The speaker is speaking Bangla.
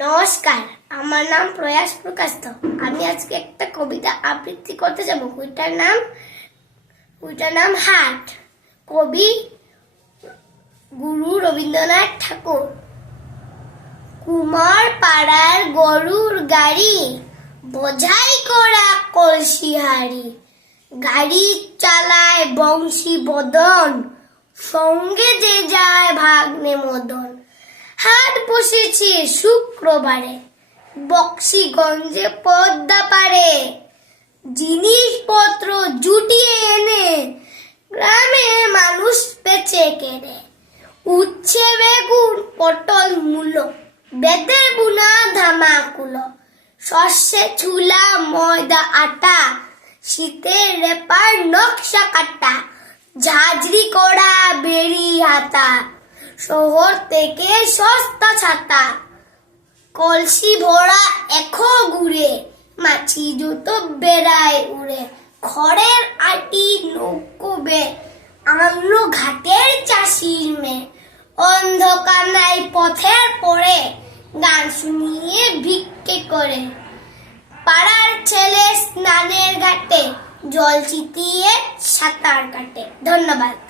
নমস্কার, আমার নাম প্রয়াস প্রকাশিত। আমি আজকে একটা কবিতা আবৃত্তি করতে যাব। কবিতার নাম হাট। কবি গুরু রবীন্দ্রনাথ ঠাকুর। কুমার পাড়ার গরুর গাড়ি, বোঝাই করা কলসি হাড়ি, গাড়ি চালায় বংশী বদন, সঙ্গে যে যায় ভাগ্নে মদন। হাট বসেছে শুক্রবারে, বক্সিগঞ্জে পদ্মা পারে, জিনিসপত্র জুটিয়ে এনে গ্রামের মানুষ বেচে কেনে। উচ্ছে বেগুন পটল মূলো, বেতের বুনা ধামাকুলো, সর্ষে ছুলা ময়দা আটা, শীতের রেপার নকশা কাটা, ঝাঁঝরি করা বেরি হাতা, শহর থেকে সস্তা ছাতা, কলসি ভরা এখো ঘুরে, মাছি জুতো বেড়ায় উড়ে, খড়ের আটি নৌকোবে, আনলো ঘাটের চাষির মেয়ে, অন্ধকার নাই পথের পরে, গান শুনিয়ে ভিক্ষে করে, পাড়ার ছেলে স্নানের ঘাটে জল ছিটিয়ে সাঁতার কাটে। ধন্যবাদ।